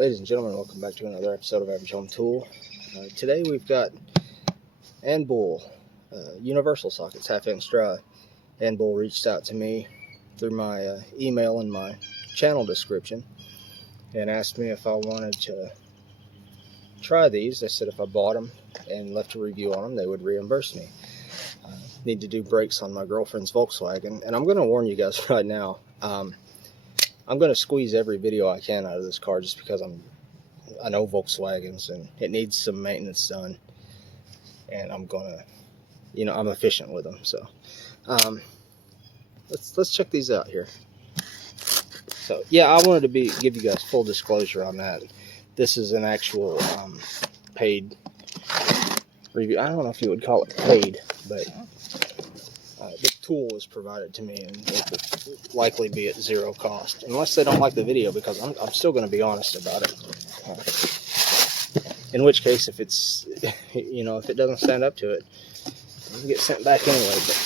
Ladies and gentlemen, welcome back to another episode of Average Home Tool. Today we've got Anbull universal sockets, half-inch dry. Anbull reached out to me through my email in my channel description and asked me if I wanted to try these. They said if I bought them and left a review on them, they would reimburse me. Need to do brakes on my girlfriend's Volkswagen, and I'm going to warn you guys right now. I'm going to squeeze every video I can out of this car just because I know Volkswagens and it needs some maintenance done, and I'm gonna, I'm efficient with them. So let's check these out here. So yeah, I wanted to give you guys full disclosure on that. This is an actual paid review. I don't know if you would call it paid, but the tool was provided to me, and it would likely be at zero cost, unless they don't like the video, because I'm still going to be honest about it. In which case, if it's, if it doesn't stand up to it, it'll get sent back anyway. But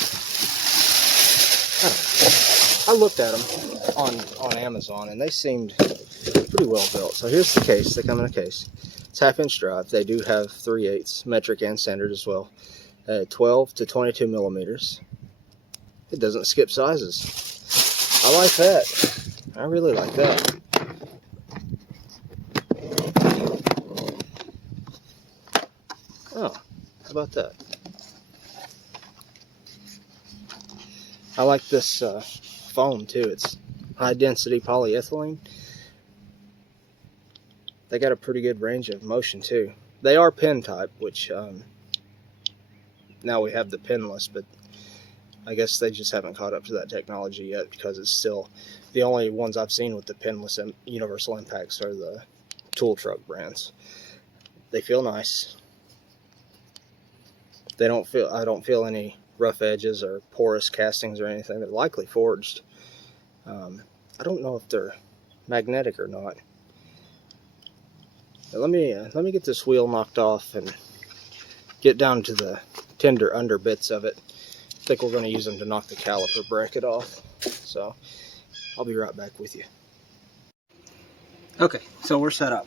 I looked at them on Amazon, and they seemed pretty well built. So here's the case. They come in a case. It's half-inch drive. They do have 3/8 metric and standard as well. 12 to 22 millimeters. It doesn't skip sizes. I like that. I really like that. Oh, how about that? I like this foam too. It's high density polyethylene. They got a pretty good range of motion too. They are pin type, which now we have the pinless, but I guess they just haven't caught up to that technology yet, because it's still the only ones I've seen with the pinless and universal impacts are the tool truck brands. They feel nice. I don't feel any rough edges or porous castings or anything. They're likely forged. I don't know if they're magnetic or not. But let me get this wheel knocked off and get down to the tender under bits of it. I think we're going to use them to knock the caliper bracket off. So I'll be right back with you. Okay, so we're set up.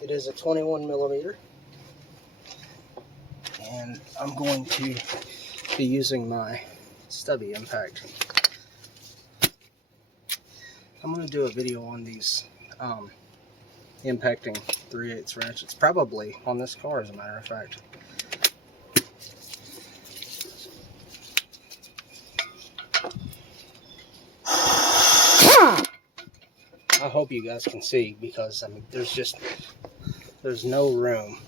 It is a 21 millimeter, and I'm going to be using my stubby impact. I'm going to do a video on these impacting 3/8 ratchets, probably on this car, as a matter of fact. I hope you guys can see, because there's no room.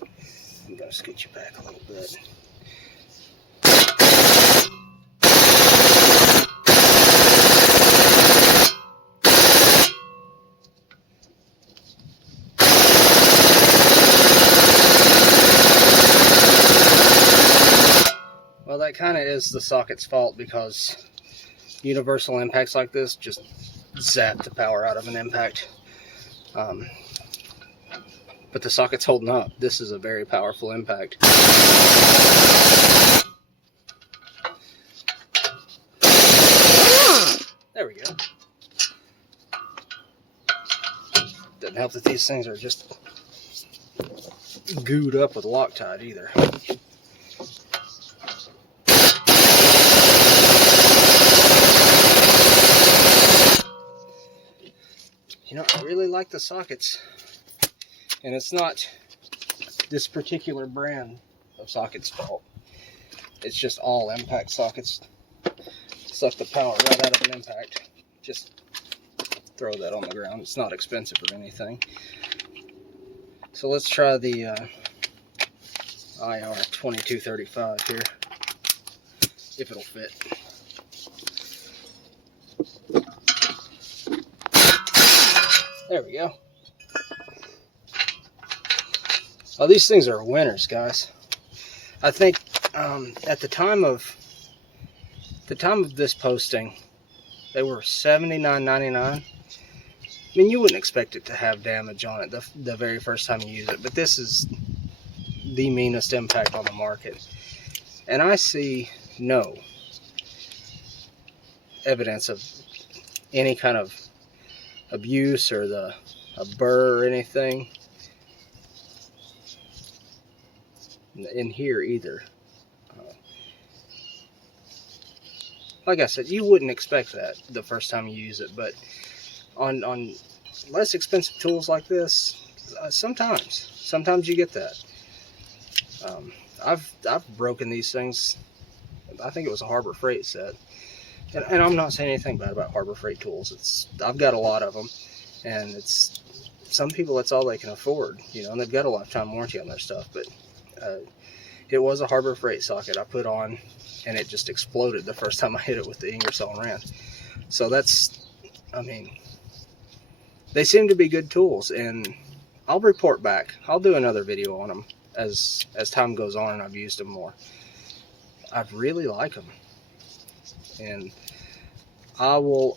I'm going to scoot you back a little bit. Well, that kind of is the socket's fault, because universal impacts like this just zap the power out of an impact. But the socket's holding up. This is a very powerful impact. There we go. Doesn't help that these things are just gooed up with Loctite either. I really like the sockets, and it's not this particular brand of socket's fault. It's just all impact sockets suck the power right out of an impact. Just throw that on the ground. It's not expensive or anything. So let's try the IR 2235 here, if it'll fit. There we go. Oh, these things are winners, guys. I think at the time of this posting, they were $79.99. I mean, you wouldn't expect it to have damage on it the very first time you use it, but this is the meanest impact on the market, and I see no evidence of any kind of abuse or a burr or anything in here either. Like I said, you wouldn't expect that the first time you use it, but on less expensive tools like this, sometimes you get that. I've broken these things. I think it was a Harbor Freight set, and I'm not saying anything bad about Harbor Freight tools. I've got a lot of them, and it's some people that's all they can afford, and they've got a lifetime warranty on their stuff. But it was a Harbor Freight socket I put on, and it just exploded the first time I hit it with the Ingersoll Rand. So they seem to be good tools, and I'll report back. I'll do another video on them as time goes on and I've used them more. I really like them, and I will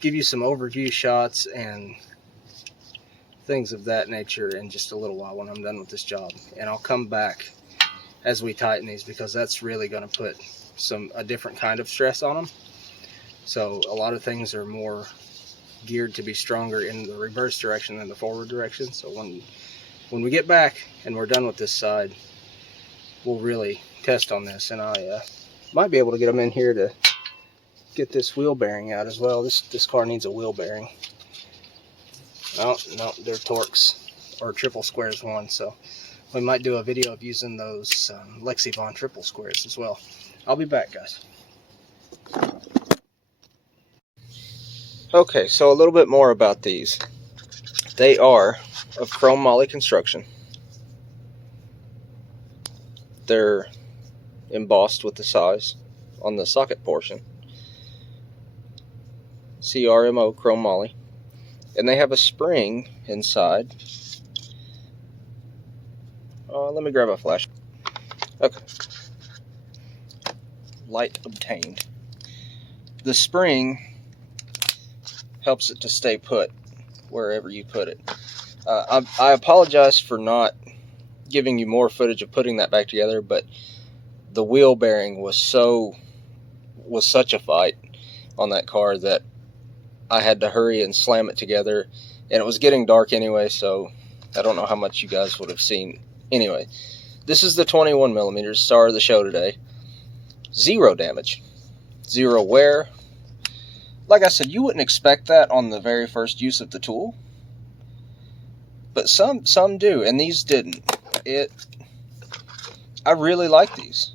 give you some overview shots and things of that nature in just a little while when I'm done with this job, and I'll come back as we tighten these, because that's really going to put a different kind of stress on them. So a lot of things are more geared to be stronger in the reverse direction than the forward direction. So when we get back and we're done with this side, we'll really test on this, and I might be able to get them in here to get this wheel bearing out as well. This car needs a wheel bearing. Oh no, they're Torx or triple squares one, so we might do a video of using those Lexivon triple squares as well. I'll be back, guys. Okay, so a little bit more about these. They are of chrome moly construction. They're embossed with the size on the socket portion. CRMO chrome moly. And they have a spring inside. Let me grab a flash. Okay. Light obtained. The spring helps it to stay put wherever you put it. I apologize for not giving you more footage of putting that back together, but the wheel bearing was such a fight on that car that I had to hurry and slam it together, and it was getting dark anyway, so I don't know how much you guys would have seen. Anyway, this is the 21mm star of the show today. 0 damage, 0 wear. Like I said, you wouldn't expect that on the very first use of the tool, but some do, and these didn't. I really like these,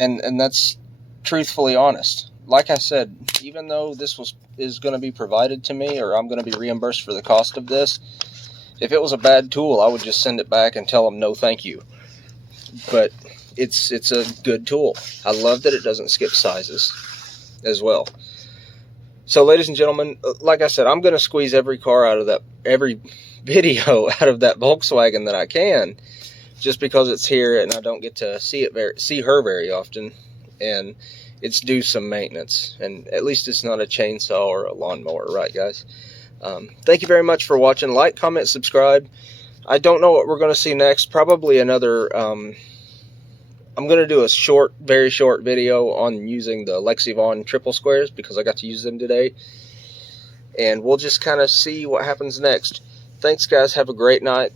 and that's truthfully honest. Like I said, even though this is going to be provided to me, or I'm going to be reimbursed for the cost of this, if it was a bad tool, I would just send it back and tell them no thank you. But it's a good tool. I love that it doesn't skip sizes as well. So ladies and gentlemen, like I said, I'm going to squeeze every video out of that Volkswagen that I can, just because it's here and I don't get to see her very often, and it's due some maintenance, and at least it's not a chainsaw or a lawnmower, right guys? Thank you very much for watching. Like, comment, subscribe. I don't know what we're going to see next. Probably another I'm going to do a very short video on using the Lexivon triple squares, because I got to use them today, and we'll just kind of see what happens next. Thanks guys, have a great night.